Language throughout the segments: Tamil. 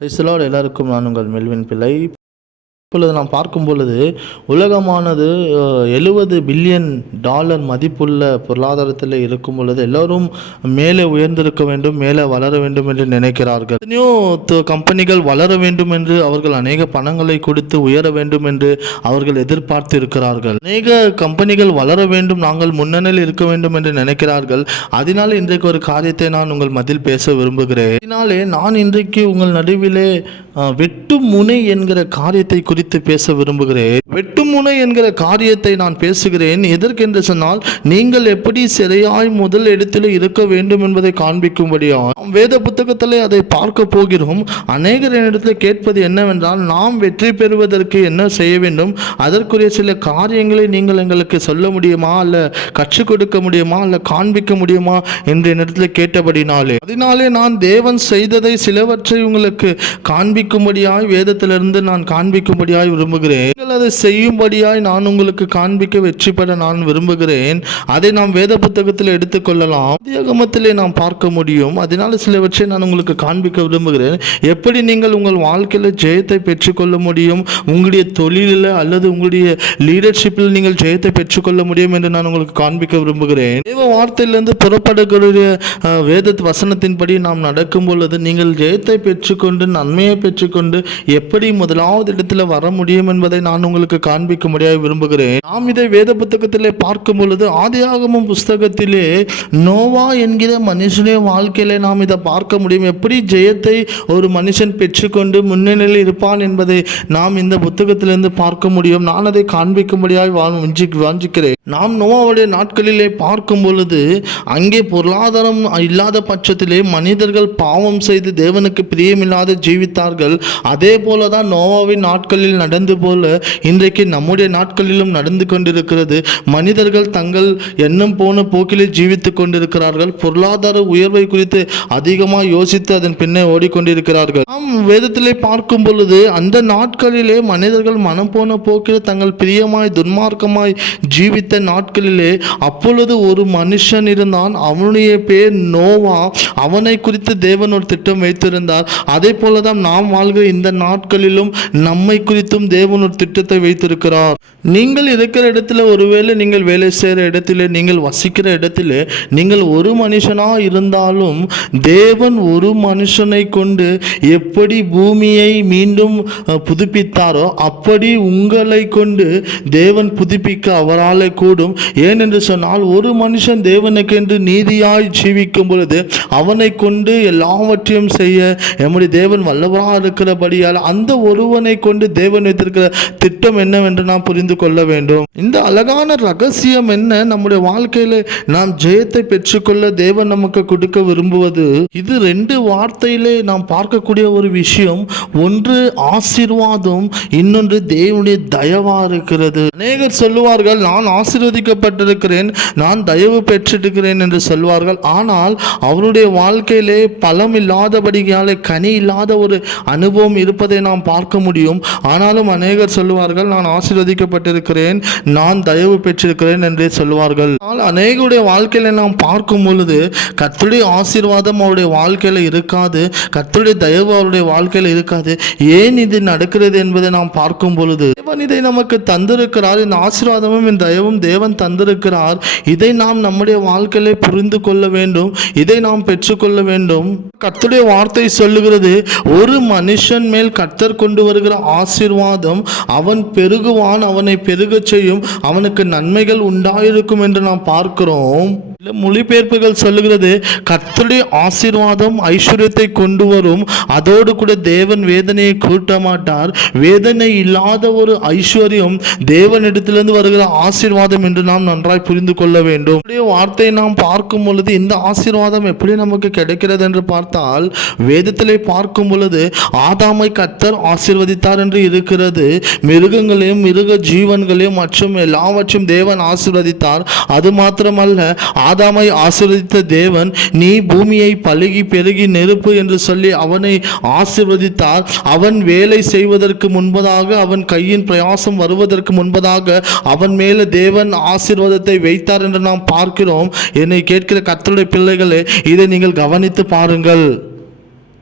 Praise the Lord. எல்லாருக்கும் நான் உங்கள் மெல்வின் பிள்ளை. இப்பொழுது நாம் பார்க்கும் பொழுது உலகமானது 70 பில்லியன் டாலர் மதிப்புள்ள பொருளாதாரத்தில் இருக்கும் பொழுது எல்லோரும் மேலே உயர்ந்திருக்க வேண்டும், மேலே வளர வேண்டும் என்று நினைக்கிறார்கள். எத்தனையோ கம்பெனிகள் வளர வேண்டும் என்று அவர்கள் அநேக பணங்களை கொடுத்து உயர வேண்டும் என்று அவர்கள் எதிர்பார்த்து இருக்கிறார்கள். அநேக கம்பெனிகள் வளர வேண்டும், நாங்கள் முன்னணியில் இருக்க வேண்டும் என்று நினைக்கிறார்கள். அதனால இன்றைக்கு ஒரு காரியத்தை நான் உங்கள் மத்தியில் பேச விரும்புகிறேன். அதனாலே நான் இன்றைக்கு உங்கள் நடுவிலே வெட்டு முனை என்கிற காரியத்தை குறித்து பேச விரும்புகிறேன். வெட்டுமுனை என்கிற காரியத்தை நான் பேசுகிறேன். எதற்கென்று சொன்னால், நீங்கள் எப்படி சிறையாய் முதல் இடத்தில் இருக்க வேண்டும் என்பதை காண்பிக்கும்படியா வேத புத்தகத்தில் அதை பார்க்க போகிறோம். அநேகர் இடத்தில் கேட்பது என்னவென்றால், நாம் வெற்றி பெறுவதற்கு என்ன செய்ய வேண்டும், அதற்குரிய சில காரியங்களை நீங்கள் எங்களுக்கு சொல்ல முடியுமா, அல்ல கற்றுக் கொடுக்க முடியுமா, அல்ல காண்பிக்க முடியுமா என்று என்னிடத்தில் கேட்டபடினாலே, அதனாலே நான் தேவன் செய்ததை சிலவற்றை உங்களுக்கு காண்பிக்கும்படியாய் வேதத்திலிருந்து நான் காண்பிக்கும்படியாய் விரும்புகிறேன். நீங்கள் அதை செய்யும்படியாய் நான் உங்களுக்கு காண்பிக்க வெற்றி பெற நான் விரும்புகிறேன். அதை நாம் வேத புத்தகத்தில் எடுத்துக்கொள்ளலாம், ஆதியாகமத்திலே நாம் பார்க்க முடியும். அதனால சிலவற்றை நான் உங்களுக்கு காண்பிக்க விரும்புகிறேன். எப்படி நீங்கள் உங்கள் வாழ்க்கையில் ஜெயத்தை பெற்றுக்கொள்ள முடியும், உங்களுடைய தொழிலில் அல்லது உங்களுடைய லீடர்ஷிப்பில் நீங்கள் ஜெயத்தை பெற்றுக்கொள்ள முடியும் என்று நான் உங்களுக்கு காண்பிக்க விரும்புகிறேன். தேவ வார்த்தையிலிருந்து புறப்படுகிற வேத வசனத்தின்படி நாம் நடக்கும் பொழுது நீங்கள் ஜெயத்தை பெற்றுக்கொண்டு நன்மையை பெற்றுக்கொண்டு எப்படி முதலாவது இடத்துல வர முடியும் என்பதை நான் உங்களுக்கு காண்பிக்க முடியாது விரும்புகிறேன். நாம் இதை வேத புத்தகத்திலே பார்க்கும் பொழுது ஆதியாகமம் புஸ்தகத்திலே நோவா என்கிற மனுஷனுடைய வாழ்க்கையிலே நாம் இதை பார்க்க முடியும். எப்படி ஜெயத்தை ஒரு மனுஷன் பெற்றுக்கொண்டு முன்னணியில் இருப்பான் என்பதை நாம் இந்த புத்தகத்திலிருந்து பார்க்க முடியும். நான் அதை காண்பிக்கும்படியாக வாஞ்சிக்கிறேன். நாம் நோவாவுடைய நாட்களிலே பார்க்கும் பொழுது அங்கே பொருளாதாரம் இல்லாத பட்சத்திலே மனிதர்கள் பாவம் செய்து தேவனுக்கு பிரியமில்லாத ஜீவித்தார்கள். அதே போலதான் நோவாவின் நாட்களில் நடந்து போல இன்றைக்கு நம்முடைய நாட்களிலும் நடந்து கொண்டிருக்கிறது. மனிதர்கள் தங்கள் எண்ணம் போன போக்கிலே ஜீவித்துக் கொண்டிருக்கிறார்கள். பொருளாதார உயர்வை குறித்து அதிகமாக யோசித்து அதன் பின்னே ஓடிக்கொண்டிருக்கிறார்கள். நாம் வேதத்திலே பார்க்கும் பொழுது அந்த நாட்களிலே மனிதர்கள் மனம் போன போக்கில் தங்கள் பிரியமாய் துன்மார்க்கமாய் ஜீவித்த நாட்களிலே அப்பொழுது ஒரு மனுஷன் இருந்தான். அவனுடைய பேர் நோவா. அவனை குறித்து தேவன் ஒரு திட்டம் வைத்திருந்தார். அதே போலதான் நாம் வாழ்கிற இந்த நாட்களிலும் நம்மை குறித்தும் தேவன் ஒரு திட்டத்தை வைத்திருக்கிறார். நீங்கள் இருக்கிற இடத்துல, ஒருவேளை நீங்கள் வேலை செய்கிற இடத்துல, நீங்கள் வசிக்கிற இடத்துல நீங்கள் ஒரு மனுஷனா இருந்தாலும் தேவன் ஒரு மனுஷனை கொண்டு எப்படி பூமியை மீண்டும் புதுப்பித்தாரோ அப்படி உங்களை கொண்டு தேவன் புதுப்பிக்க அவரால் கூடும். ஏனென்று சொன்னால், ஒரு மனுஷன் தேவனுக்கென்று நீதியாய் ஜீவிக்கும் பொழுது அவனை கொண்டு எல்லாவற்றையும் செய்ய நம்முடைய தேவன் வல்லவராக இருக்கிறபடியால் அந்த ஒருவனை கொண்டு தேவன் வைத்திருக்கிற திட்டம் என்னவென்று நாம் புரிந்து கொள்ள வேண்டும். இந்த அழகான ரகசியம் என்ன? நம்முடைய வாழ்க்கையில நாம் ஜெயத்தை பெற்றுக்கொள்ள தேவன் நமக்கு கொடுக்க விரும்புவது இது 2 வார்த்தையிலே நாம் பார்க்கக்கூடிய ஒரு விஷயம். ஒன்று ஆசீர்வாதம், இன்னொன்று தேவனுடைய தயவா இருக்கிறது. அநேகர் சொல்லுவார்கள், நான் ஆசீர்வதிக்கப்பட்டிருக்கிறேன், நான் தயவு பெற்றிருக்கிறேன் என்று சொல்வார்கள். ஆனால் அவருடைய வாழ்க்கையிலே பலம் இல்லாதபடியாலே கனி இல்லாத ஒரு அனுபவம் இருப்பதை நாம் பார்க்க முடியும். ஆனாலும் அநேகர் சொல்லுவார்கள், நான் ஆசீர்வதிக்கப்பட்டிருக்கிறேன், நான் தயவு பெற்றிருக்கிறேன் என்றே சொல்லுவார்கள். ஆனால் அநேகருடைய வாழ்க்கையில நாம் பார்க்கும் பொழுது கர்த்தருடைய ஆசீர்வாதம் அவருடைய வாழ்க்கையில இருக்காது, கர்த்தருடைய தயவு அவருடைய வாழ்க்கையில இருக்காது. ஏன் இது நடக்கிறது என்பதை நாம் பார்க்கும் பொழுது தேவன் இதை நமக்கு தந்திருக்கிறார். இந்த ஆசீர்வாதமும் இந்த தயவும் தேவன் தந்திருக்கிறார். இதை நாம் நம்முடைய வாழ்க்கையில புரிந்து கொள்ள வேண்டும், இதை நாம் பெற்றுக்கொள்ள வேண்டும். கர்த்தருடைய வார்த்தை சொல்லுகிறது, ஒரு மனுஷன் மேல் கர்த்தர் கொண்டு வருகிற ஆசீர்வாதம் அவன் பெருகுவான், அவனை பெருக செய்யும், அவனுக்கு நன்மைகள் உண்டாயிருக்கும் என்று நாம் பார்க்கிறோம். மொழிபெயர்ப்புகள் சொல்லுகிறது, கர்த்தருடைய ஆசீர்வாதம் ஐஸ்வர்யத்தை கொண்டு வரும், அதோடு கூட தேவன் வேதனையை கூட்ட மாட்டார். வேதனை இல்லாத ஒரு ஐஸ்வர்யம் தேவனிடத்திலிருந்து வருகிற ஆசீர்வாதம் என்று நாம் நன்றாய் புரிந்து கொள்ள வேண்டும். வார்த்தையை நாம் பார்க்கும் பொழுது இந்த ஆசீர்வாதம் எப்படி நமக்கு கிடைக்கிறது என்று பார்த்தால், வேதத்திலே பார்க்கும் பொழுது ஆதாமை கர்த்தர் ஆசீர்வதித்தார் என்று இருக்கிறது. மிருகங்களையும் மிருக ஜீவன்களையும் மற்றும் எல்லாவற்றையும் தேவன் ஆசீர்வதித்தார். அது மாத்திரமல்ல, ஆதாமை ஆசீர்வதித்த தேவன் நீ பூமியை பலுகி பெருகி நெருப்பு என்று சொல்லி அவனை ஆசீர்வதித்தார். அவன் வேலை செய்வதற்கு முன்பதாக, அவன் கையின் பிரயாசம் வருவதற்கு முன்பதாக அவன் மேல தேவன் ஆசீர்வாதத்தை வைத்தார் என்று நாம் பார்க்கிறோம். என்னை கேட்கிற கர்த்தருடைய பிள்ளைகளே, இதை நீங்கள் கவனித்து பாருங்கள்.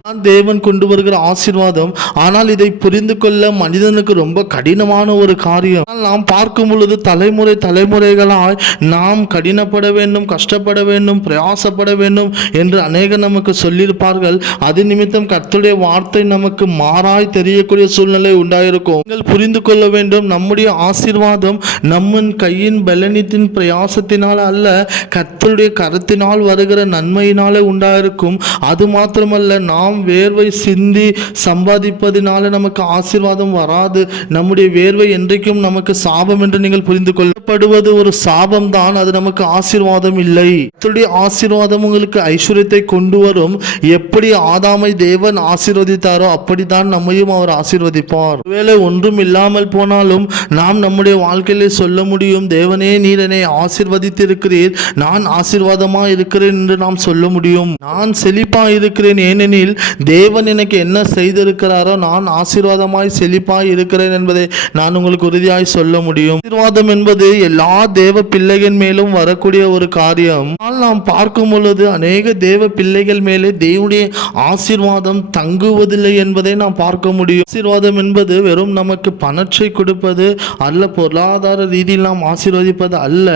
தேவன் கொண்டு வருகிற ஆசீர்வாதம். ஆனால் இதை புரிந்து கொள்ள மனிதனுக்கு ரொம்ப கடினமான ஒரு காரியம். நாம் பார்க்கும் பொழுது தலைமுறைகளாய் நாம் கடினப்பட வேண்டும், கஷ்டப்பட வேண்டும், பிரயாசப்பட வேண்டும் என்று அநேக நமக்கு சொல்லியிருப்பார்கள். அது நிமித்தம் கர்த்தருடைய வார்த்தை நமக்கு மாறாய் தெரியக்கூடிய சூழ்நிலை உண்டாயிருக்கும். நீங்கள் புரிந்து கொள்ள வேண்டும், நம்முடைய ஆசீர்வாதம் நம்மன் கையின் பலனத்தின் பிரயாசத்தினால் அல்ல, கர்த்தருடைய கரத்தினால் வருகிற நன்மையினாலே உண்டாயிருக்கும். அது மாத்திரமல்ல, நாம் வேர்வை சிந்தி சம்பாதிப்பதினால நமக்கு ஆசீர்வாதம் வராது. நம்முடைய வேர்வை என்றைக்கும் நமக்கு சாபம் என்று நீங்கள் புரிந்து கொள்ளப்படுவது ஒரு சாபம் தான், அது நமக்கு ஆசீர்வாதம் இல்லை. கர்த்தருடைய ஆசீர்வாதம் உங்களுக்கு ஐஸ்வர்யத்தை கொண்டு வரும். எப்படி ஆதாமை தேவன் ஆசீர்வதித்தாரோ அப்படித்தான் நம்மையும் அவர் ஆசீர்வதிப்பார். ஒருவேளை ஒன்றும் இல்லாமல் போனாலும் நாம் நம்முடைய வாழ்க்கையிலே சொல்ல முடியும், தேவனே நீர் என்னை ஆசீர்வதித்திருக்கிறீர், நான் ஆசீர்வாதமா இருக்கிறேன் என்று நாம் சொல்ல முடியும். நான் செழிப்பா இருக்கிறேன், ஏனெனில் தேவன் எனக்கு என்ன செய்திருக்கிறாரோ நான் ஆசீர்வாதமாய் செழிப்பாய் இருக்கிறேன் என்பதை நான் உங்களுக்கு உறுதியாய் சொல்ல முடியும். ஆசீர்வாதம் என்பது எல்லா தேவ பிள்ளைகள் மேலும் வரக்கூடிய ஒரு காரியம். நாம் பார்க்கும் பொழுது அநேக தேவ பிள்ளைகள் மேலே தேவனுடைய ஆசீர்வாதம் தங்குவதில்லை என்பதை நாம் பார்க்க முடியும். ஆசீர்வாதம் என்பது வெறும் நமக்கு பணத்தை கொடுப்பது அல்ல, பொருளாதார ரீதியில் நாம் ஆசீர்வதிப்பது அல்ல,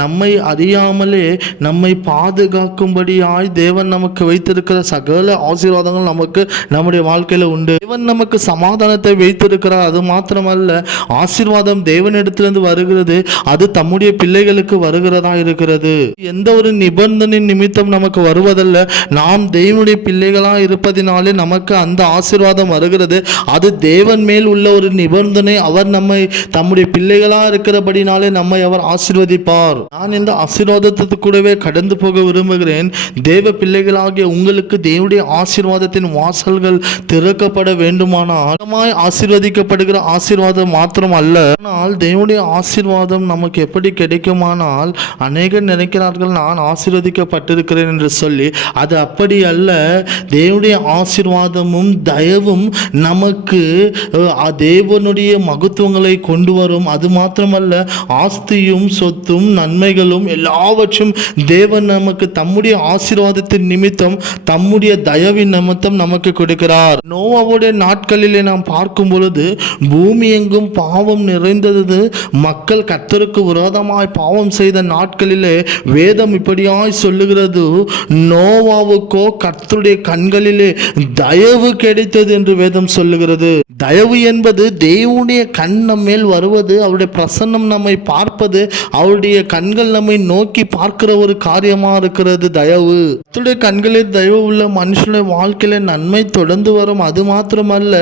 நம்மை அறியாமலே நம்மை பாதுகாக்கும்படியாய் தேவன் நமக்கு வைத்திருக்கிற சகல ஆசீர்வாதங்கள் நமக்கு நம்முடைய வாழ்க்கையில உண்டு. தேவன் நமக்கு சமாதானத்தை வைத்திருக்கிறார். அது மாத்திரமல்ல, ஆசீர்வாதம் தேவனிடத்திலிருந்து வருகிறது, அது தம்முடைய பிள்ளைகளுக்கு வருகிறதா இருக்கிறது. எந்த ஒரு நிபந்தனை நிமித்தம் நமக்கு வருவதல்ல, நாம் தேவனுடைய பிள்ளைகளா இருப்பதினாலே நமக்கு அந்த ஆசீர்வாதம் வருகிறது. அது தேவன் மேல் உள்ள ஒரு நிபந்தனை. அவர் நம்மை தம்முடைய பிள்ளைகளா இருக்கிறபடினாலே நம்மை அவர் ஆசீர்வதிப்பார். நான் இந்த ஆசீர்வாதத்துக்கு கூடவே கடந்து போக விரும்புகிறேன். தேவ பிள்ளைகளாகிய உங்களுக்கு தேவனுடைய ஆசீர்வாதத்தின் வாசல்கள் திறக்கப்பட வேண்டுமானால் ஆசீர்வதிக்கப்படுகிற ஆசீர்வாதம் மாத்திரம் அல்ல, ஆனால் தேவனுடைய ஆசீர்வாதம் நமக்கு எப்படி கிடைக்குமானால், அநேகர் நினைக்கிறார்கள் நான் ஆசீர்வதிக்கப்பட்டிருக்கிறேன் என்று சொல்லி. அது அப்படி அல்ல. தேவனுடைய ஆசீர்வாதமும் தயவும் நமக்கு தேவனுடைய மகத்துவங்களை கொண்டு வரும். அது மாத்திரமல்ல, ஆஸ்தியும் சொத்தும் நன்மைகளும் எல்லாவற்றும் தேவன் நமக்கு தம்முடைய ஆசீர்வாதத்தின் நிமித்தம் தம்முடைய தயவின் நிமித்தம் நமக்கு கொடுக்கிறார். நோவாவுடைய நாட்களிலே நாம் பார்க்கும் பொழுது பூமி எங்கும் பாவம் நிறைந்தது. மக்கள் கர்த்தருக்கு விரோதமாய் பாவம் செய்த நாட்களிலே வேதம் இப்படியாய் சொல்லுகிறது, நோவாவுக்கோ கர்த்தருடைய கண்களிலே தயவு கிடைத்தது என்று வேதம் சொல்லுகிறது. தயவு என்பது தேவனுடைய கண் நம்ம மேல் வருவது, அவருடைய பிரசன்னம் நம்மை பார்ப்பது, அவருடைய கண்கள் நம்மை நோக்கி பார்க்கிற ஒரு காரியமா இருக்கிறது தயவு. கர்த்தருடைய கண்களில் தயவு உள்ள மனுஷனுடைய வாழ்க்கையில நன்மை தொடர்ந்து வரும். அது மாத்திரமல்ல,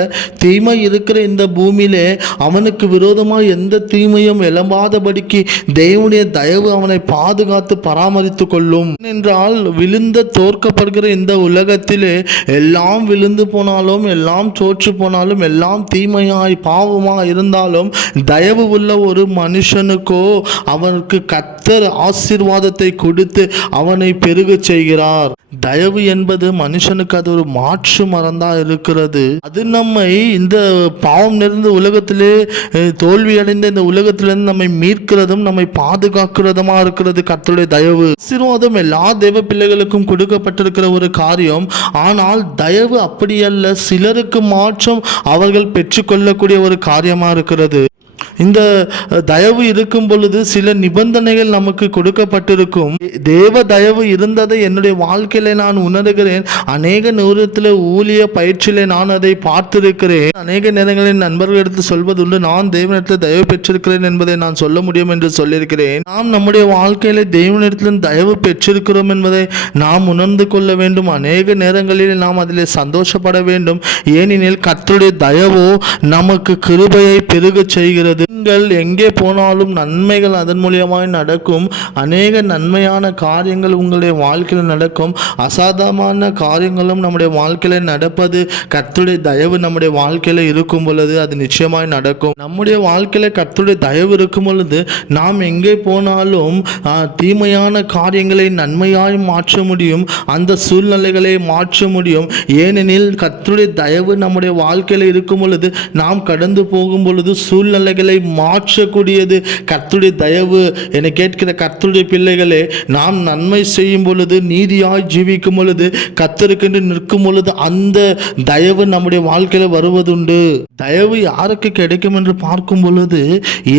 தீமை இருக்கிற இந்த பூமியிலே அவனுக்கு விரோதமாக எந்த தீமையும் எழும்பாதபடிக்கு தேவனுடைய தயவு அவனை பாதுகாத்து பராமரித்து கொள்ளும். என்றால் விழுந்த தோற்கப்படுகிற இந்த உலகத்திலே எல்லாம் விழுந்து போனாலும், எல்லாம் தோற்று போனாலும், எல்லாம் தீமையாய் பாவமாய் இருந்தாலும், தயவு உள்ள ஒரு மனுஷனுக்கோ அவனுக்கு கர்த்தர் ஆசீர்வாதத்தை கொடுத்து அவனை பெருக செய்கிறார். தயவு என்பது மனுஷனுக்கு அது ஒரு மாற்று மறந்தா இருக்கிறது. அது நம்மை இந்த பாவம் நிறைந்த உலகத்திலே தோல்வி அடைந்த இந்த உலகத்திலிருந்து நம்மை மீட்கிறதும் நம்மை பாதுகாக்கிறதுமா இருக்கிறது கர்த்தருடைய தயவு. ஆசீர்வாதம் எல்லா தேவ பிள்ளைகளுக்கும் கொடுக்கப்பட்டிருக்கிற ஒரு காரியம். ஆனால் தயவு அப்படியல்ல, சிலருக்கு மாற்றம் அவர்கள் பெற்றுக்கொள்ளக்கூடிய ஒரு காரியமா இருக்கிறது. இந்த தயவு இருக்கும் பொழுது சில நிபந்தனைகள் நமக்கு கொடுக்கப்பட்டிருக்கும். தேவ தயவு இருந்ததை என்னுடைய வாழ்க்கையில நான் உணர்கிறேன். அநேக நேரத்தில் ஊழிய பயிற்சியில நான் அதை பார்த்திருக்கிறேன். அநேக நேரங்களில் நண்பர்கள் எடுத்து சொல்வதுண்டு, நான் தேவனிடத்தில் தயவு பெற்றிருக்கிறேன் என்பதை நான் சொல்ல முடியும் என்று சொல்லியிருக்கிறேன். நாம் நம்முடைய வாழ்க்கையில தேவனிடத்தில் தயவு பெற்றிருக்கிறோம் என்பதை நாம் உணர்ந்து கொள்ள வேண்டும். அநேக நேரங்களில் நாம் அதில் சந்தோஷப்பட வேண்டும். ஏனெனில் கர்த்தருடைய தயவோ நமக்கு கிருபையை பெருக செய்கிறது. நீங்கள் எங்கே போனாலும் நன்மைகள் அதன் மூலியமாய் நடக்கும். அநேக நன்மையான காரியங்கள் உங்களுடைய வாழ்க்கையில் நடக்கும். அசாதாரணமான காரியங்களும் நம்முடைய வாழ்க்கையில் நடப்பது கர்த்தருடைய தயவு நம்முடைய வாழ்க்கையில் இருக்கும் பொழுது அது நிச்சயமாய் நடக்கும். நம்முடைய வாழ்க்கையில் கர்த்தருடைய தயவு இருக்கும் பொழுது நாம் எங்கே போனாலும் தீமையான காரியங்களை நன்மையாய் மாற்ற முடியும். அந்த சூழ்நிலைகளை மாற்ற முடியும். ஏனெனில் கர்த்தருடைய தயவு நம்முடைய வாழ்க்கையில் இருக்கும் பொழுது நாம் கடந்து போகும் பொழுது சூழ்நிலைகளை மாற்றக்கூடியது கர்த்தருடைய தயவு. என கேட்கிற கர்த்தருடைய பிள்ளைகளே, நாம் நன்மை செய்யும் பொழுது, நீதியாய் ஜீவிக்கும் பொழுது, கர்த்தருக்கென்று நிற்கும் பொழுது அந்த தயவு நம்முடைய வாழ்க்கையில் வருவதுண்டு. தயவு யாருக்கு கிடைக்கும் என்று பார்க்கும் பொழுது,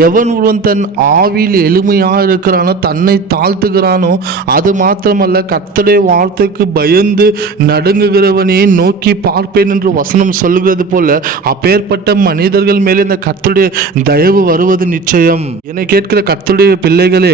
எவன் ஒருவன் தன் ஆவியில் எளிமையாக இருக்கிறானோ, தன்னை தாழ்த்துகிறானோ, அது மாத்திரமல்ல கர்த்தருடைய வார்த்தைக்கு பயந்து நடுங்குகிறவனையே நோக்கி பார்ப்பேன் என்று வசனம் சொல்கிறது போல, அப்பேற்பட்ட மனிதர்கள் மேலே இந்த கர்த்தருடைய தயவு வருவது நிச்சயம். என்னை கேட்கிற கர்த்தருடைய பிள்ளைகளே,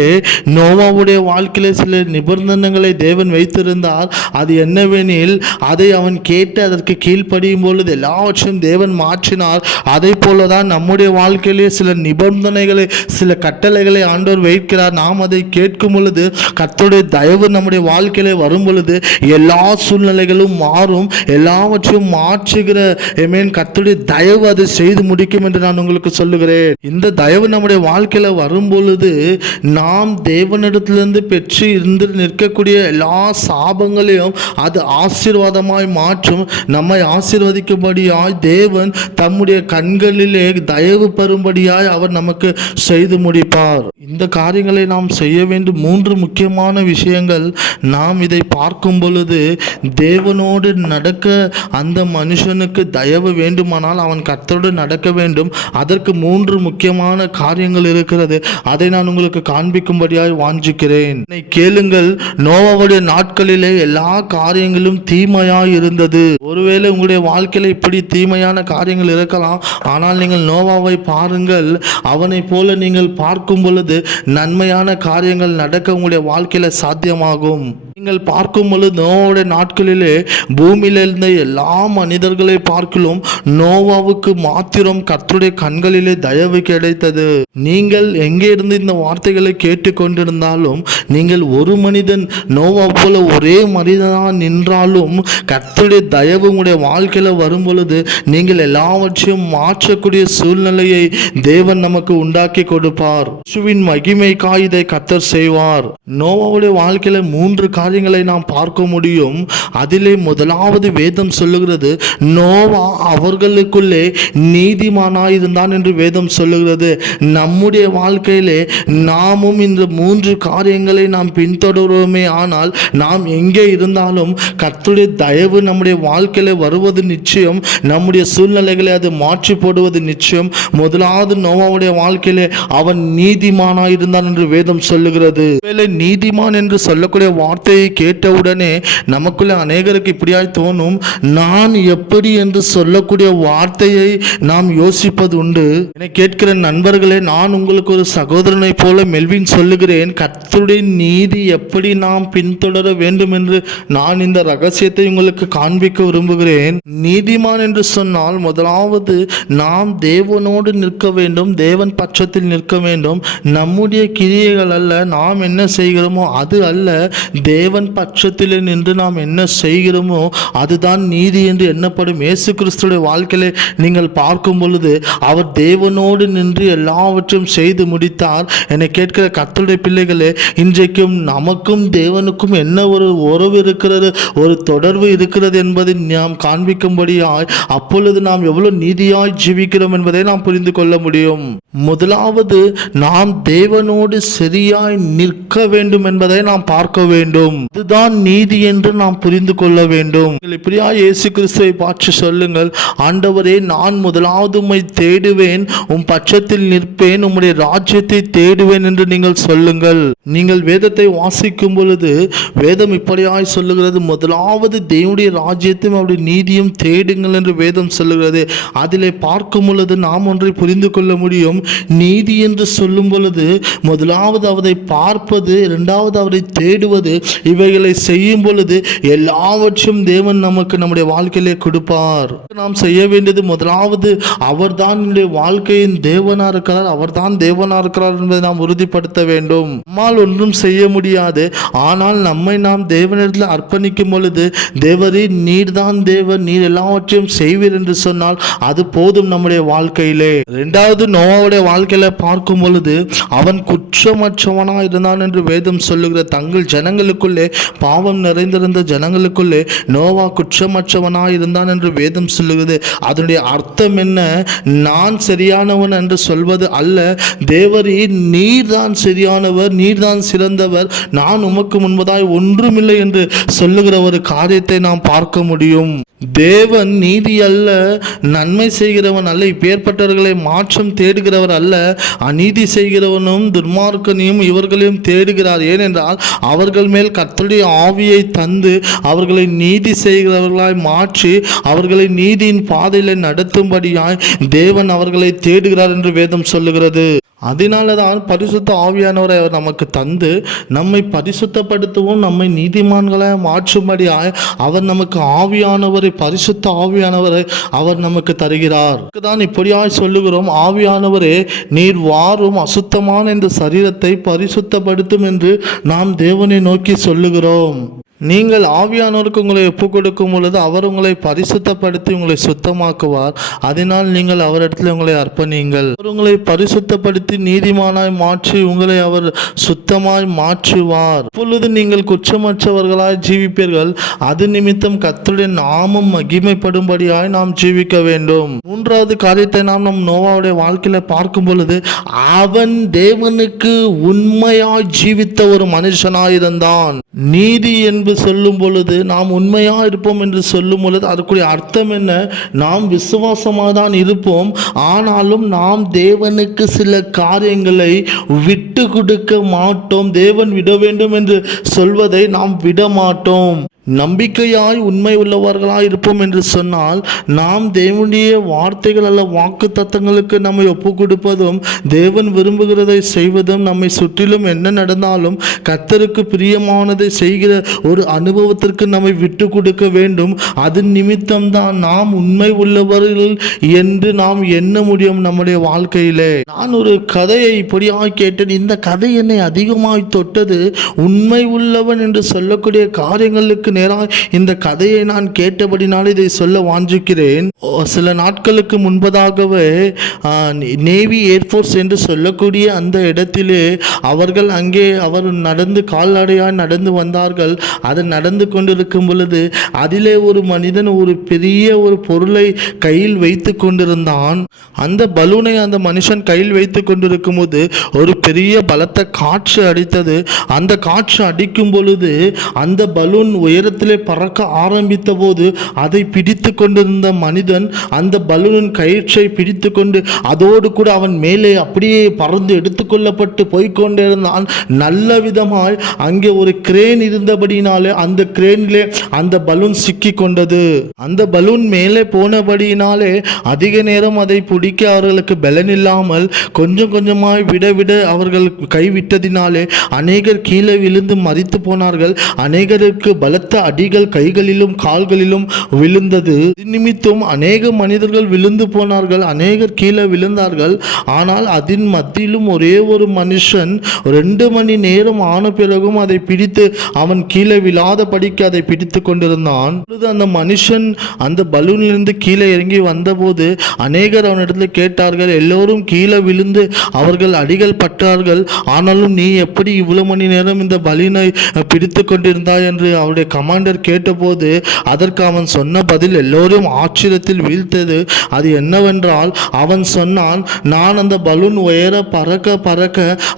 நோவாவுடைய வாழ்க்கையிலே சில நிபந்தனைகளை தேவன் வைத்திருந்தார். அது என்னவெனில், அதை அவன் கேட்டு அதற்கு கீழ்ப்படியும் பொழுது எல்லாவற்றையும் தேவன் மாற்றினார். அதை போலதான் நம்முடைய வாழ்க்கையிலே சில நிபந்தனைகளை, சில கட்டளைகளை ஆண்டவர் வைக்கிறார். நாம் அதை கேட்கும் பொழுது, கர்த்தருடைய தயவு நம்முடைய வாழ்க்கையிலே வரும் பொழுது எல்லா சூழ்நிலைகளும் மாறும். எல்லாவற்றையும் மாற்றுகிற கர்த்தருடைய தயவு அதை செய்து முடிக்கும் என்று நான் உங்களுக்கு சொல்லுகிறேன். இந்த தயவு நம்முடைய வாழ்க்கையில வரும் பொழுது, நாம் தேவனிடத்திலிருந்து பெற்று இருந்து நிற்கக்கூடிய எல்லா சாபங்களையும் அது ஆசீர்வாதமாய் மாற்றும். நம்மை ஆசீர்வதிக்கும்படியாய் தேவன் தம்முடைய கண்களிலே தயவு பெறும்படியாய் அவர் நமக்கு செய்து முடிப்பார். இந்த காரியங்களை நாம் செய்ய வேண்டும். 3 முக்கியமான விஷயங்கள். நாம் இதை பார்க்கும் பொழுது, தேவனோடு நடக்க அந்த மனுஷனுக்கு தயவு வேண்டுமானால் அவன் கர்த்தரோடு நடக்க வேண்டும். அதற்கு 3 முக்கியமான காரியங்கள் இருக்கிறது. அதை நான் உங்களுக்கு காண்பிக்கும்படியாய் வாஞ்சிக்கிறேன். கேளுங்கள். நோவாவுடைய நாட்களிலே எல்லா காரியங்களும் தீமையாய் இருந்தது. ஒருவேளை உங்களுடைய வாழ்க்கையில இப்படி தீமையான காரியங்கள் இருக்கலாம். ஆனால் நீங்கள் நோவாவை பாருங்கள். அவனை போல நீங்கள் பார்க்கும் பொழுது நன்மையான காரியங்கள் நடக்க உங்களுடைய வாழ்க்கையில சாத்தியமாகும். நீங்கள் பார்க்கும் பொழுது நோவாவுடைய நாட்களிலே பூமியில இருந்த எல்லா மனிதர்களை பார்க்கலும் நோவாவுக்கு மாத்திரம் கர்த்தருடைய கண்களிலே தயவு கிடைத்தது. நீங்கள் எங்கே இருந்து இந்த வார்த்தைகளை கேட்டுக்கொண்டிருந்தாலும், நீங்கள் ஒரு மனிதன் நோவா போல ஒரே மனிதனாக நின்றாலும் கர்த்தருடைய தயவு உங்களுடைய வாழ்க்கையில வரும் பொழுது நீங்கள் எல்லாவற்றையும் மாற்றக்கூடிய சூழ்நிலையை தேவன் நமக்கு உண்டாக்கி கொடுப்பார். இயேசுவின் மகிமைக்காய் இதை கர்த்தர் செய்வார். நோவாவுடைய வாழ்க்கையில 3 காரியங்களை நாம் பார்க்க முடியும். அதிலே முதலாவது வேதம் சொல்லுகிறது, நோவா அவர்களுக்குள்ளே நீதிமானாய் இருந்தான் என்று வேதம் சொல்லுகிறது. நம்முடைய வாழ்க்கையிலே நாமும் இந்த 3 காரியங்களை நாம் பின்தொடருவோமே ஆனால், நாம் எங்கே இருந்தாலும் கர்த்தருடைய தயவு நம்முடைய வாழ்க்கையில வருவது நிச்சயம். நம்முடைய சூழ்நிலைகளை அது மாற்றி போடுவது நிச்சயம். முதலாவது நோவாவுடைய வாழ்க்கையிலே அவன் நீதிமானாய் இருந்தான் என்று வேதம் சொல்லுகிறது. நீதிமான் என்று சொல்லக்கூடிய வார்த்தையை கேட்டவுடனே நமக்குள்ள அநேகருக்கு இப்படியாய் தோணும், நான் எப்படி என்று சொல்லக்கூடிய வார்த்தையை நாம் யோசிப்பது உண்டு. என கேட்கிற நண்பர்களே, நான் உங்களுக்கு ஒரு சகோதரனை போல மெல்வின் சொல்லுகிறேன். கர்த்தருடைய நீதி எப்படி நாம் பின்தொடர வேண்டும் என்று நான் இந்த ரகசியத்தை உங்களுக்கு காண்பிக்க விரும்புகிறேன். நீதிமான் என்று சொன்னால் முதலாவது நாம் தேவனோடு நிற்க வேண்டும், தேவன் பட்சத்தில் நிற்க வேண்டும். நம்முடைய கிரியைகள் அல்ல, நாம் என்ன செய்கிறோமோ அது அல்ல, தேவன் பட்சத்தில் நின்று நாம் என்ன செய்கிறோமோ அதுதான் நீதி என்று எண்ணப்படும். இயேசு கிறிஸ்துடைய வாழ்க்கையிலே நீங்கள் பார்க்கும் பொழுது அவர் தேவனோடு நின்று எல்லாவற்றையும் செய்து முடித்தார். என்னை கேட்கிற கர்த்தருடைய பிள்ளைகளே, இன்றைக்கும் நமக்கும் தேவனுக்கும் என்ன ஒரு உறவு இருக்கிறது, ஒரு தொடர்பு இருக்கிறது என்பதை நாம் காண்பிக்கும்படியாய் அப்பொழுது நாம் எவ்வளவு நீதியாய் ஜீவிக்கிறோம் என்பதை நாம் புரிந்து கொள்ள முடியும். முதலாவது நாம் தேவனோடு சரியாய் நிற்க வேண்டும் என்பதை நாம் பார்க்க வேண்டும். இதுதான் நீதி என்று நாம் புரிந்து கொள்ள வேண்டும். இப்படியா இயேசு கிறிஸ்துவை பார்த்து சொல்லுங்கள், ஆண்டவரே, நான் முதலாவது உம்மை தேடுவேன், உம் பட்சத்தில் நிற்பேன், உம்முடைய ராஜ்யத்தை தேடுவேன் என்று நீங்கள் சொல்லுங்கள். நீங்கள் வேதத்தை வாசிக்கும் பொழுது வேதம் இப்படியாய் சொல்லுகிறது, முதலாவது தேவனுடைய ராஜ்யத்தையும் அவருடைய நீதியும் தேடுங்கள் என்று வேதம் சொல்லுகிறது. அதிலே பார்க்கும் பொழுது நாம் ஒன்றை புரிந்து கொள்ள முடியும். நீதி என்று சொல்லும் பொழுது முதலாவது அவரை பார்ப்பது, இரண்டாவது அவரை தேடுவது, இவைகளை செய்யும் பொழுது எல்லாவற்றையும் தேவன் நமக்கு நம்முடைய வாழ்க்கையிலே கொடுப்பார். நாம் செய்ய வேண்டியது முதலாவது அவர்தான் என்னுடைய வாழ்க்கையின் தேவனா இருக்கிறார், அவர்தான் தேவனா இருக்கிறார் என்பதை நாம் உறுதிப்படுத்த வேண்டும். நம்மால் ஒன்றும் செய்ய முடியாது. ஆனால் நம்மை நாம் தேவனிடத்தில் அர்ப்பணிக்கும் பொழுது, தேவரே நீர்தான் தேவன், நீர் எல்லாவற்றையும் செய்வீர் என்று சொன்னால் அது போதும் நம்முடைய வாழ்க்கையிலே. இரண்டாவது நோவாவுடைய வாழ்க்கையில பார்க்கும் பொழுது அவன் குற்றமற்றவனாக இருந்தான் என்று வேதம் சொல்லுகிற. தங்கள் ஜனங்களுக்குள்ளே ஜனங்களுக்குள்ளே, பாவம் நிறைந்திருந்த ஜனங்களுக்குள்ளே நோவா குற்றமற்றவனாய் இருந்தான் என்று வேதம் சொல்லுகிறது. அதனுடைய அர்த்தம் என்ன? நான் சரியானவன் என்று சொல்வது அல்ல. தேவரே, நீர்தான் சரியானவர், நீர்தான் சிறந்தவர், நான் உமக்கு முன்பதாய் ஒன்றுமில்லை என்று சொல்லுகிற ஒரு காரியத்தை நாம் பார்க்க முடியும். தேவன் நீதி அல்ல, நன்மை செய்கிறவன் அல்ல, இப்பேற்பட்டவர்களை மாற்றம் தேடுகிறவர் அல்ல. அநீதி செய்கிறவனும் துர்மார்க்கனையும் இவர்களையும் தேடுகிறார். ஏனென்றால் அவர்கள் மேல் கர்த்தருடைய ஆவியை தந்து அவர்களை நீதி செய்கிறவர்களாய் மாற்றி அவர்களை நீதியின் பாதையில நடத்தும்படியாய் தேவன் அவர்களை தேடுகிறார் என்று வேதம் சொல்லுகிறது. அதனால தான் பரிசுத்த ஆவியானவரை அவர் நமக்கு தந்து நம்மை பரிசுத்தப்படுத்தவும் நம்மை நீதிமான்களை மாற்றும்படியாய் அவர் நமக்கு ஆவியானவரை, பரிசுத்த ஆவியானவரை அவர் நமக்கு தருகிறார். தான் இப்படியாய் சொல்லுகிறோம், ஆவியானவரே நீர் வாரும் அசுத்தமான இந்த சரீரத்தை பரிசுத்தப்படுத்தும் என்று நாம் தேவனை நோக்கி சொல்லுகிறோம். நீங்கள் ஆவியானவருக்கு உங்களை ஒப்பு கொடுக்கும் பொழுது அவர் உங்களை பரிசுத்தப்படுத்தி உங்களை சுத்தமாக்குவார். அதனால் நீங்கள் அவரிடத்தில் உங்களை அர்ப்பணியுங்கள். அவர் உங்களை பரிசுத்தப்படுத்தி நீதிமானாய் மாற்றி உங்களை அவர் சுத்தமாய் மாற்றுவார். இப்பொழுது நீங்கள் குற்றமற்றவர்களாய் ஜீவிப்பீர்கள். அது நிமித்தம் கர்த்தருடைய நாமம் மகிமைப்படும்படியாய் நாம் ஜீவிக்க வேண்டும். மூன்றாவது காரியத்தை நாம் நம் நோவாவுடைய வாழ்க்கையில பார்க்கும் பொழுது, அவன் தேவனுக்கு உண்மையாய் ஜீவித்த ஒரு மனுஷனாயிருந்தான். நீதி என்று சொல்லும் பொழுது, நாம் உண்மையா இருப்போம் என்று சொல்லும் பொழுது அதற்குரிய அர்த்தம் என்ன? நாம் விசுவாசமாக தான் இருப்போம், ஆனாலும் நாம் தேவனுக்கு சில காரியங்களை விட்டு கொடுக்க மாட்டோம். தேவன் விட வேண்டும் என்று சொல்வதை நாம் விட மாட்டோம். நம்பிக்கையாய் உண்மை உள்ளவர்களாய் இருப்போம் என்று சொன்னால் நாம் தேவனுடைய வார்த்தைகள் அல்ல வாக்கு தத்தங்களுக்கு நம்மை ஒப்பு கொடுப்பதும் தேவன் விரும்புகிறதை செய்வதும், நம்மை சுற்றிலும் என்ன நடந்தாலும் கர்த்தருக்கு பிரியமானதை செய்கிற ஒரு அனுபவத்திற்கு நம்மை விட்டு கொடுக்க வேண்டும். அது நிமித்தம்தான் நாம் உண்மை உள்ளவர்கள் என்று நாம் எண்ண முடியும் நம்முடைய வாழ்க்கையிலே. நான் ஒரு கதையை இப்படியாக கேட்டேன். இந்த கதை என்னை அதிகமாய் தொட்டது. உண்மை உள்ளவன் என்று சொல்லக்கூடிய காரியங்களுக்கு நேராக இந்த கதையை நான் கேட்டபடினால இதை சொல்ல வாஞ்சிக்கிறேன். சில நாட்களுக்கு முன்பதாகவே நேவி ஏர்ஃபோர்ஸ் என்று சொல்லக்கூடிய அந்த இடத்திலே அவர்கள் அவர் நடந்து கால்நடையாய் நடந்து வந்தார்கள். அது நடந்து கொண்டிருக்கும் பொழுது அதிலே ஒரு மனிதன் ஒரு பெரிய ஒரு பொருளை கையில் வைத்து கொண்டிருந்தான். அந்த பலூனை அந்த மனுஷன் கையில் வைத்து கொண்டிருக்கும் போது ஒரு பெரிய பலத்த காற்று அடித்தது. அந்த காற்று அடிக்கும் பொழுது அந்த பலூன் உயரத்திலே பறக்க ஆரம்பித்த போது அதை பிடித்து கொண்டிருந்த மனிதன் அந்த பலூனின் கயிற்றை பிடித்து கொண்டு அதோடு கூட அவன் மேலே அப்படியே பறந்து எடுத்துக்கொள்ளப்பட்டு போய்கொண்டிருந்தான். நல்ல விதமாய் அங்கே ஒரு கிரேன் இருந்தபடினாலே அந்த கிரேனிலே அந்த பலூன் சிக்கி கொண்டது. அந்த பலூன் மேலே போனபடியினாலே அதிக நேரம் அதை பிடிக்க அவர்களுக்கு பலன் இல்லாமல் கொஞ்சம் கொஞ்சமாய் விட அவர்கள் கைவிட்டதினாலே அநேகர் கீழே விழுந்து மரித்து போனார்கள். அநேகருக்கு பலத்த அடிகள் கைகளிலும் கால்களிலும் விழுந்தது. நிமித்தம் அநேக மனிதர்கள் விழுந்து போனார்கள், அநேகர் கீழே விழுந்தார்கள். ஆனால் அதன் மத்தியிலும் ஒரே ஒரு மனுஷன் 2 மணி நேரம் ஆன பிறகும் அதை பிடித்து அவன் கீழே விழாதபடிக்கு அதை பிடித்து கொண்டிருந்தான். அந்த மனுஷன் அந்த பலூனிலிருந்து கீழே இறங்கி வந்தபோது அநேகர் அவனிடத்தில் கேட்டார்கள், எல்லோரும் கீழே விழுந்து அவர்கள் அடிகள் பட்டார்கள், ஆனாலும் நீ எப்படி இவ்வளவு மணி நேரம் இந்த பலூனை பிடித்து கொண்டிருந்தாய் என்று அவருடைய கமாண்டர் கேட்டபோது அதற்கு அவன் சொன்ன பதில் எல்லோரும் ஆச்சரியத்தில் வீழ்த்தது. அது என்னவென்றால் அவன் சொன்னான், நான் அந்த பலூன் உயர பறக்க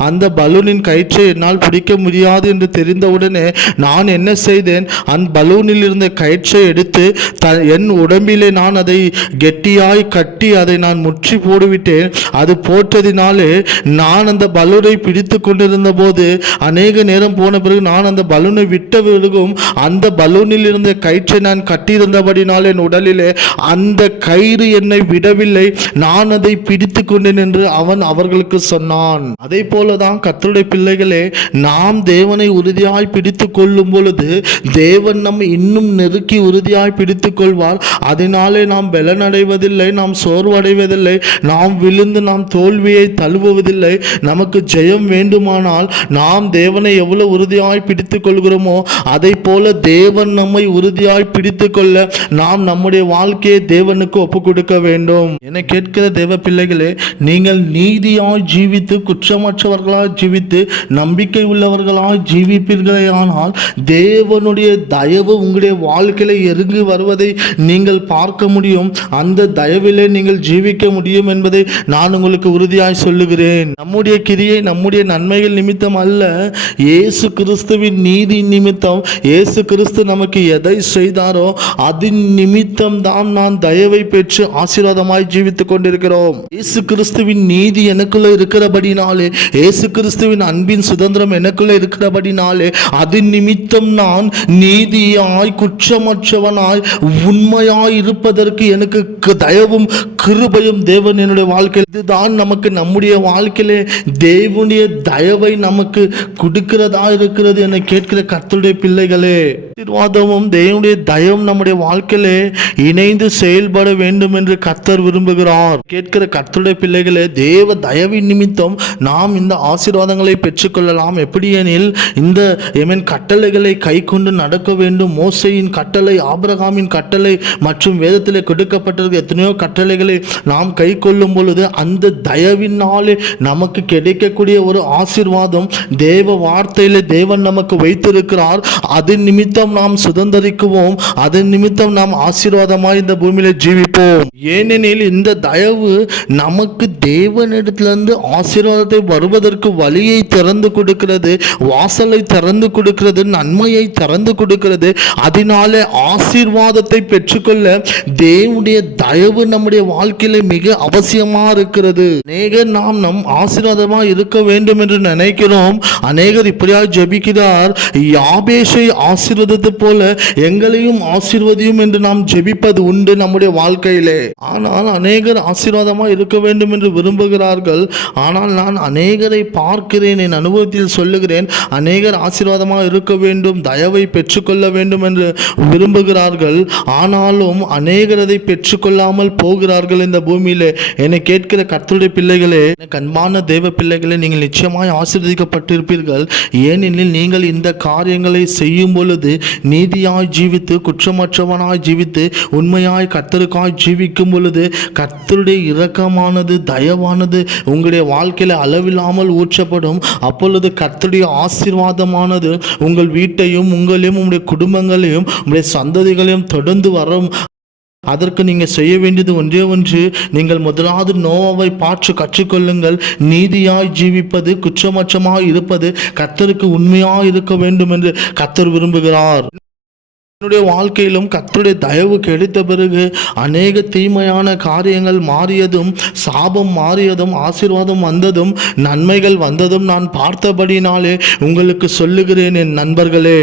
அந்த பலூனின் கயிற்றை என்னால் பிடிக்க முடியாது என்று தெரிந்தவுடனே நான் என்ன செய்தேன், அந்த பலூனில் இருந்த கயிற்றை எடுத்து என் உடம்பிலே நான் அதை கெட்டியாய் கட்டி அதை நான் முற்றி போடுவிட்டேன். அது போட்டதினாலே நான் அந்த பலூனை பிடித்து கொண்டிருந்த போது அநேக நேரம் போன பிறகு நான் அந்த பலூனை விட்ட பிறகும் அந்த பலூனில் இருந்த கயிற்றை நான் கட்டியிருந்தபடினால் என் உடலிலே அந்த கயிறு என்னை விடவில்லை, நான் அதை பிடித்து கொண்டேன் என்று அவன் அவர்களுக்கு சொன்னான். அதே போலதான் கர்த்தருடைய பிள்ளைகளே, நாம் தேவனை உறுதியாய் பிடித்து கொள்ளும் பொழுது தேவன் நம்மை இன்னும் நெருக்கி உறுதியாய் பிடித்து கொள்வார். அதனாலே நாம் பலனடைவதில்லை, நாம் சோர்வடைவதில்லை, நாம் விழுந்து நாம் தோல்வியை தழுவுவதில்லை. நமக்கு ஜெயம் வேண்டுமானால் நாம் தேவனை எவ்வளவு உறுதியாய் பிடித்து கொள்கிறோமோ அதை போல தேவன் நம்மை உறுதியாய் பிடித்து கொள்ள நாம் நம்முடைய வாழ்க்கையை தேவனுக்கு ஒப்பு கொடுக்க வேண்டும். என கேட்கிற தேவ பிள்ளைகளே, நீங்கள் நீதியாய் ஜீவித்து குற்றமற்றவர்களாய் ஜீவித்து நம்பிக்கை உள்ளவர்களாய் ஜீவிப்பீர்களே ஆனால் தேவனுடைய தயவு உங்களுடைய வாழ்க்கையில இறங்கி வருவதை நீங்கள் பார்க்க முடியும். அந்த தயவிலே நீங்கள் ஜீவிக்க முடியும் என்பதை நான் உங்களுக்கு உறுதியாய் சொல்லுகிறேன். நம்முடைய கிரியை நம்முடைய நன்மைகள் நிமித்தம் அல்ல, இயேசு கிறிஸ்துவின் நீதி நிமித்தம். இயேசு கிறிஸ்து நமக்கு எதை செய்தாரோ அதன் நிமித்தம் தான் நான் தயவை பெற்று ஆசீர்வாதமாய் ஜீவித்துக் கொண்டிருக்கிறோம். இயேசு கிறிஸ்துவின் நீதி எனக்குள்ள இருக்கிறபடினாலே, இயேசு கிறிஸ்துவின் அன்பின் சுதந்திரம் எனக்குள்ள இருக்கிறபடினாலே அதன் நிமித்தம் நான் நீதியாய் குற்றமற்றவனாய் உண்மையாய் இருப்பதற்கு எனக்கு தயவும் கிருபையும் தேவன் என்னுடைய வாழ்க்கையில். இதுதான் நமக்கு நம்முடைய வாழ்க்கையிலே தேவனுடைய தயவை நமக்கு கொடுக்கிறதா இருக்கிறது என கேட்கிற கர்த்தருடைய பிள்ளைகளே. ஆசீர்வாதமும் தேவனுடைய தயவும் நம்முடைய வாழ்க்கையிலே இணைந்து செயல்பட வேண்டும் என்று கர்த்தர் விரும்புகிறார். கேட்கிற கர்த்தருடைய பிள்ளைகளே, தேவ தயவின் நிமித்தம் நாம் இந்த ஆசீர்வாதங்களை பெற்றுக்கொள்ளலாம். எப்படி எனில் இந்த கட்டளைகளை கை கொண்டு நடக்க வேண்டும். மோசேயின் கட்டளை, ஆபிரகாமின் கட்டளை மற்றும் வேதத்திலே கொடுக்கப்பட்டிருக்க எத்தனையோ கட்டளைகளை நாம் கை கொள்ளும் பொழுது அந்த தயவினாலே நமக்கு கிடைக்கக்கூடிய ஒரு ஆசீர்வாதம் தேவ வார்த்தையிலே தேவன் நமக்கு வைத்திருக்கிறார். அதன் நிமித்தம் நாம் சுதந்திரிக்குவோம். அதன் நிமித்தம் நாம் ஆசீர்வாதமாய் இந்த பூமியில ஜீவிப்போம். ஏனெனில் இந்த தயவு நமக்கு தேவனிடத்திலிருந்து ஆசீர்வாதத்தை வருவதற்கு வழியை திறந்து கொடுக்கிறது, வாசலை திறந்து கொடுக்கிறது, நன்மையை திறந்து கொடுக்கிறது. அதனாலே ஆசீர்வாதத்தை பெற்றுக்கொள்ள தேவனுடைய தயவு நம்முடைய வாழ்க்கையில மிக அவசியமா இருக்கிறது. அநேகர் நாம் நம் ஆசீர்வாதமா இருக்க வேண்டும் என்று நினைக்கிறோம். அநேகர் இப்படியா ஜெபிக்கிறார், யாபேஷை ஆசீர்வதித்து போல எங்களையும் ஆசீர்வதியும் என்று நாம் ஜெபிப்பது உண்டு நம்முடைய வாழ்க்கையிலே. ஆனால் அநேகர் ஆசீர்வாதமா இருக்க வேண்டும் என்று விரும்புகிறார்கள். ஆனால் நான் அநேகரை பார்க்கிறேன், என் அனுபவத்தில் சொல்லுகிறேன். அநேகர் ஆசீர்வாதமாக இருக்க வேண்டும், தயவை பெற்றுக்கொள்ள வேண்டும் என்று விரும்புகிறார்கள். ஆனாலும் அநேகர் அதை பெற்றுக்கொள்ளாமல் போகிறார்கள் இந்த பூமியிலே. என்னை கேட்கிற கர்த்தருடைய பிள்ளைகளே, அன்பான தேவ பிள்ளைகளே, நீங்கள் நிச்சயமாய் ஆசீர்வதிக்கப்பட்டிருப்பீர்கள். ஏனெனில் நீங்கள் இந்த காரியங்களை செய்யும் பொழுது நீதியாய் ஜீவித்து குற்றமற்றவனாய் ஜீவித்து உண்மையாய் கர்த்தருக்காய் ஜீவிக்கும் பொழுது கர்த்தருடைய இரக்கமானது தயவானது உங்களுடைய வாழ்க்கையில அளவில்லாமல் ஊற்றப்படும். அப்பொழுது கர்த்தருடைய ஆசீர்வாதமானது உங்கள் வீட்டையும் உங்களையும் உங்களுடைய குடும்பங்களையும் உங்களுடைய சந்ததிகளையும் தொடர்ந்து வரும். அதற்கு நீங்கள் செய்ய வேண்டியது ஒன்றே ஒன்று. நீங்கள் முதலாவது நோவாவை பார்த்து கற்றுக்கொள்ளுங்கள். நீதியாய் ஜீவிப்பது, குற்றமற்றமாய் இருப்பது, கர்த்தருக்கு உண்மையாய் இருக்க வேண்டும் என்று கர்த்தர் விரும்புகிறார். என்னுடைய வாழ்க்கையிலும் கர்த்தருடைய தயவு கிடைத்த பிறகு அநேக தீமையான காரியங்கள் மாறியதும், சாபம் மாறியதும், ஆசீர்வாதம் வந்ததும், நன்மைகள் வந்ததும் நான் பார்த்தபடினாலே உங்களுக்கு சொல்லுகிறேன் என் நண்பர்களே.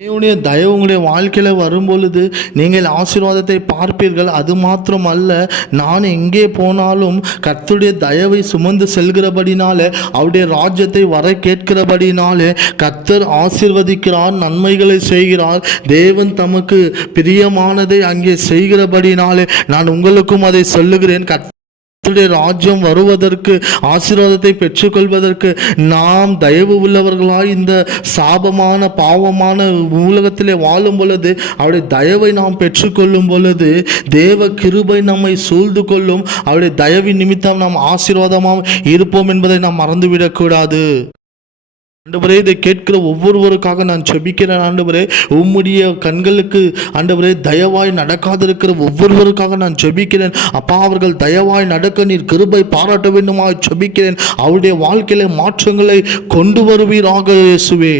தேவனுடைய தயவு உங்களுடைய வாழ்க்கையில் வரும்பொழுது நீங்கள் ஆசீர்வாதத்தை பார்ப்பீர்கள். அது மாத்திரம் அல்ல, நான் எங்கே போனாலும் கர்த்தருடைய தயவை சுமந்து செல்கிறபடினாலே, அவருடைய ராஜ்யத்தை வர கேட்கிறபடினாலே கர்த்தர் ஆசீர்வதிக்கிறார், நன்மைகளை செய்கிறார். தேவன் தமக்கு பிரியமானதை அங்கே செய்கிறபடினாலே நான் உங்களுக்கும் அதை சொல்லுகிறேன். ராஜ்யம் வருவதற்கு, ஆசீர்வாதத்தை பெற்றுக்கொள்வதற்கு நாம் தயவு உள்ளவர்களாய் இந்த சாபமான பாவமான உலகத்திலே வாழும் பொழுது அவருடைய தயவை நாம் பெற்றுக்கொள்ளும் பொழுது தேவ கிருபை நம்மை சூழ்ந்து கொள்ளும். அவருடைய தயவின் நிமித்தம் நாம் ஆசீர்வாதமாக இருப்போம் என்பதை நாம் மறந்துவிடக்கூடாது. ஆண்டவரே, இதை கேட்கிற ஒவ்வொருவருக்காக நான் செபிக்கிறேன். ஆண்டவரே, உம்முடைய கண்களுக்கு ஆண்டவரே தயவாய் நடக்காதிருக்கிற ஒவ்வொருவருக்காக நான் செபிக்கிறேன். அப்பா, அவர்கள் தயவாய் நடக்க நீர் கிருபை பாராட்ட வேண்டுமா செபிக்கிறேன். அவருடைய வாழ்க்கையில மாற்றங்களை கொண்டு வருவீராக இயேசுவே.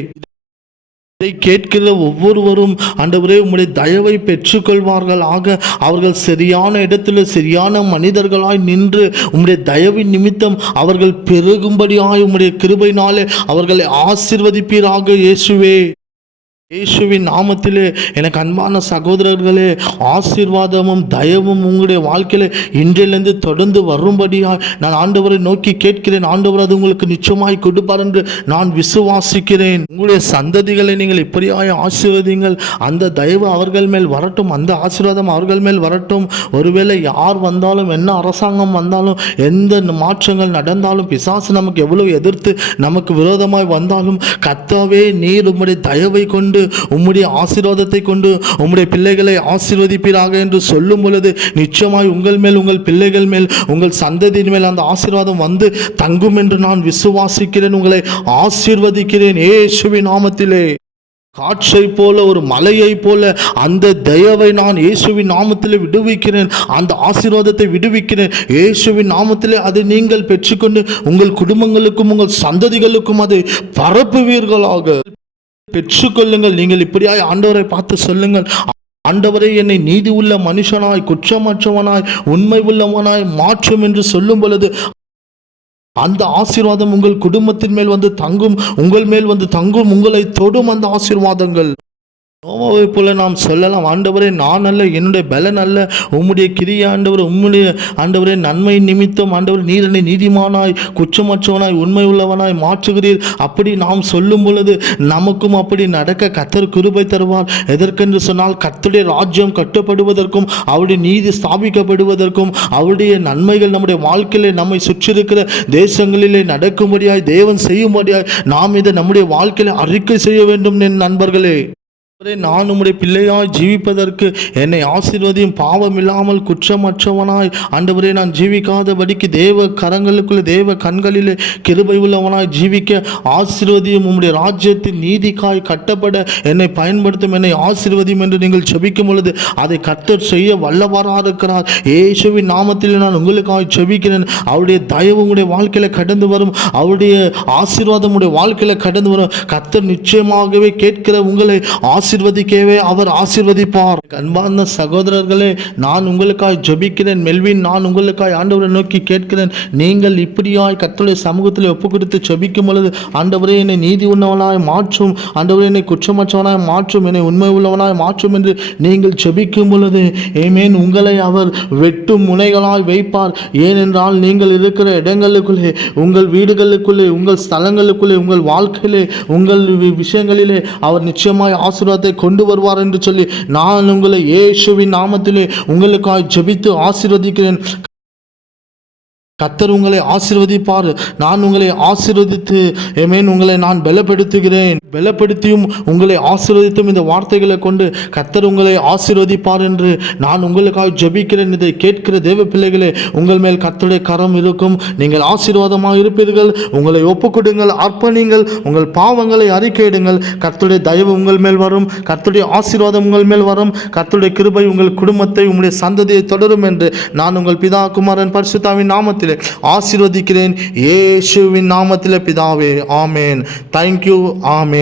இதை கேட்கிற ஒவ்வொருவரும் ஆண்டவரே உம்முடைய தயவை பெற்றுக்கொள்வார்கள் ஆக அவர்கள் சரியான இடத்துல சரியான மனிதர்களாய் நின்று உம்முடைய தயவின் நிமித்தம் அவர்கள் பெருகும்படியாய் உம்முடைய கிருபையினாலே அவர்களை ஆசீர்வதிப்பீராக இயேசுவே. இயேசுவின் நாமத்திலே எனக்கு அன்பான சகோதரர்களே, ஆசீர்வாதமும் தயவும் உங்களுடைய வாழ்க்கையில இன்றிலிருந்து தொடர்ந்து வரும்படியாக நான் ஆண்டவரை நோக்கி கேட்கிறேன். ஆண்டவர் அது உங்களுக்கு நிச்சயமாய் கொடுப்பார் என்று நான் விசுவாசிக்கிறேன். உங்களுடைய சந்ததிகளை நீங்கள் இப்படியாய் ஆசீர்வதிங்கள். அந்த தயவு அவர்கள் மேல் வரட்டும், அந்த ஆசீர்வாதம் அவர்கள் மேல் வரட்டும். ஒருவேளை யார் வந்தாலும், என்ன அரசாங்கம் வந்தாலும், எந்த மாற்றங்கள் நடந்தாலும், பிசாசு நமக்கு எவ்வளவு எதிர்த்து நமக்கு விரோதமாய் வந்தாலும், கர்த்தாவே நீர் உம்முடைய தயவை கொண்டு கொண்டு உம்முடைய ஆசீர்வாதத்தை கொண்டு உம்முடைய பிள்ளைகளை ஆசீர்வதிப்பீராக என்று சொல்லும் பொழுது நிச்சயமாய் உங்கள் மேல், உங்கள் பிள்ளைகள் மேல், உங்கள் சந்ததியின் மேல் அந்த ஆசீர்வாதம் வந்து தங்கும் என்று நான் விசுவாசிக்கிறேன். உங்களை ஆசீர்வதிக்கிறேன் இயேசுவின் நாமத்திலே. காற்றை போல, ஒரு மலையை போல அந்த தயவை நான் இயேசுவின் நாமத்திலே விடுவிக்கிறேன். அந்த ஆசீர்வாதத்தை விடுவிக்கிறேன் இயேசுவின் நாமத்திலே. அதை நீங்கள் பெற்றுக்கொண்டு உங்கள் குடும்பங்களுக்கும் உங்கள் சந்ததிகளுக்கும் அதை பரப்புவீர்களாக. பெற்றுக்கொள்ளுங்கள். நீங்கள் இப்படியாய் ஆண்டவரை பார்த்து சொல்லுங்கள், ஆண்டவரே என்னை நீதி உள்ள மனுஷனாய், குற்றமற்றவனாய், உண்மை உள்ளவனாய் மாற்றும் என்று சொல்லும் பொழுது அந்த ஆசீர்வாதம் உங்கள் குடும்பத்தின் மேல் வந்து தங்கும், உங்கள் மேல் வந்து தங்கும், உங்களை தொடும் அந்த ஆசீர்வாதங்கள். நோவாவை போல நாம் சொல்லலாம், ஆண்டவரே நான் அல்ல, என்னுடைய பலன் அல்ல, உம்முடைய கிரியை ஆண்டவர், உம்முடைய ஆண்டவரே நன்மை நிமித்தம் ஆண்டவர் நீர் என்னை நீதிமானாய், குற்றமற்றவனாய், உண்மை உள்ளவனாய் மாற்றுகிறீர். அப்படி நாம் சொல்லும் பொழுது நமக்கும் அப்படி நடக்க கர்த்தர் கிருபை தருவார். எதற்கென்று சொன்னால் கர்த்தருடைய ராஜ்யம் கட்டப்படுவதற்கும், அவருடைய நீதி ஸ்தாபிக்கப்படுவதற்கும், அவருடைய நன்மைகள் நம்முடைய வாழ்க்கையிலே நம்மை சுற்றிருக்கிற தேசங்களிலே நடக்கும்படியாய், தேவன் செய்யும்படியாய் நாம் இதை நம்முடைய வாழ்க்கையில அறிக்கை செய்ய வேண்டும். என் நண்பர்களே, நான் உம்முடைய பிள்ளையாய் ஜீவிப்பதற்கு என்னை ஆசீர்வதியும், பாவம் இல்லாமல் குற்றமற்றவனாய் ஆண்டவரே நான் ஜீவிக்காதபடிக்கு தேவ கரங்களுக்குள்ள, தேவ கண்களிலே கிருபை உள்ளவனாய் ஜீவிக்க ஆசீர்வதியும். உம்முடைய ராஜ்யத்தின் நீதிக்காய் கட்டப்பட என்னை பயன்படுத்தும், என்னை ஆசீர்வதியும் என்று நீங்கள் ஜெபிக்கும் பொழுது அதை கர்த்தர் செய்ய வல்லவராக இருக்கிறார். இயேசுவின் நாமத்தில் நான் உங்களுக்காக ஜெபிக்கிறேன். அவருடைய தயவு உங்களுடைய வாழ்க்கையில கடந்து வரும், அவருடைய ஆசீர்வாதம் உங்களுடைய வாழ்க்கையில கடந்து வரும். கர்த்தர் நிச்சயமாகவே கேட்கிற உங்களை ஆசீர்வதிக்கவே அவர் ஆசீர்வதிப்பார். அன்பார்ந்த சகோதரர்களே, நான் உங்களுக்காய் ஜெபிக்கிறேன். மெல்வின், நான் உங்களுக்காய் ஆண்டவரை நோக்கி கேட்கிறேன். நீங்கள் இப்படியாய் கர்த்தருடைய சமூகத்தில் ஒப்பு கொடுத்து ஜெபிக்கும் பொழுது, ஆண்டவரே என்னை நீதி உள்ளவனாய் மாற்றும், ஆண்டவரே என்னை குற்றமற்றவனாய் மாற்றும், என்னை உண்மை உள்ளவனாய் மாற்றும் என்று நீங்கள் ஜெபிக்கும் பொழுது ஏமேன், உங்களை அவர் வெட்டும் முனைகளாய் வைப்பார். ஏனென்றால் நீங்கள் இருக்கிற இடங்களுக்குள்ளே, உங்கள் வீடுகளுக்குள்ளே, உங்கள் ஸ்தலங்களுக்குள்ளே, உங்கள் வாழ்க்கையிலே, உங்கள் விஷயங்களிலே அவர் நிச்சயமாய் ஆசீர்வாதத்தை கொண்டு வருவார் என்று சொல்லி நான் உங்களை இயேசுவின் நாமத்திலே உங்களுக்காக ஜெபித்து ஆசீர்வதிக்கிறேன். கர்த்தர் உங்களை ஆசீர்வதிப்பார். நான் உங்களை ஆசீர்வதித்து உங்களை நான் பலப்படுத்துகிறேன். பலப்படுத்தியும் உங்களை ஆசீர்வதித்தும் இந்த வார்த்தைகளை கொண்டு கர்த்தர் உங்களை ஆசீர்வதிப்பார் என்று நான் உங்களுக்காக ஜெபிக்கிறேன். இதை கேட்கிற தேவ பிள்ளைகளே, உங்கள் மேல் கர்த்தருடைய கரம் இருக்கும். நீங்கள் ஆசீர்வாதமாக இருப்பீர்கள். உங்களை ஒப்புக்கொடுங்கள், அர்ப்பணிங்கள், உங்கள் பாவங்களை அறிக்கையிடுங்கள். கர்த்தருடைய தயவு உங்கள் மேல் வரும், கர்த்தருடைய ஆசீர்வாதம் உங்கள் மேல் வரும், கர்த்தருடைய கிருபை உங்கள் குடும்பத்தை, உங்களுடைய சந்ததியை தொடரும் என்று நான் உங்கள் பிதா குமாரன் பரிசுத்தாவின் நாமத்தில் ஆசீர்வதிக்கிறேன். இயேசுவின் நாமத்திலே பிதாவே, ஆமேன். தேங்க்யூ. ஆமேன்.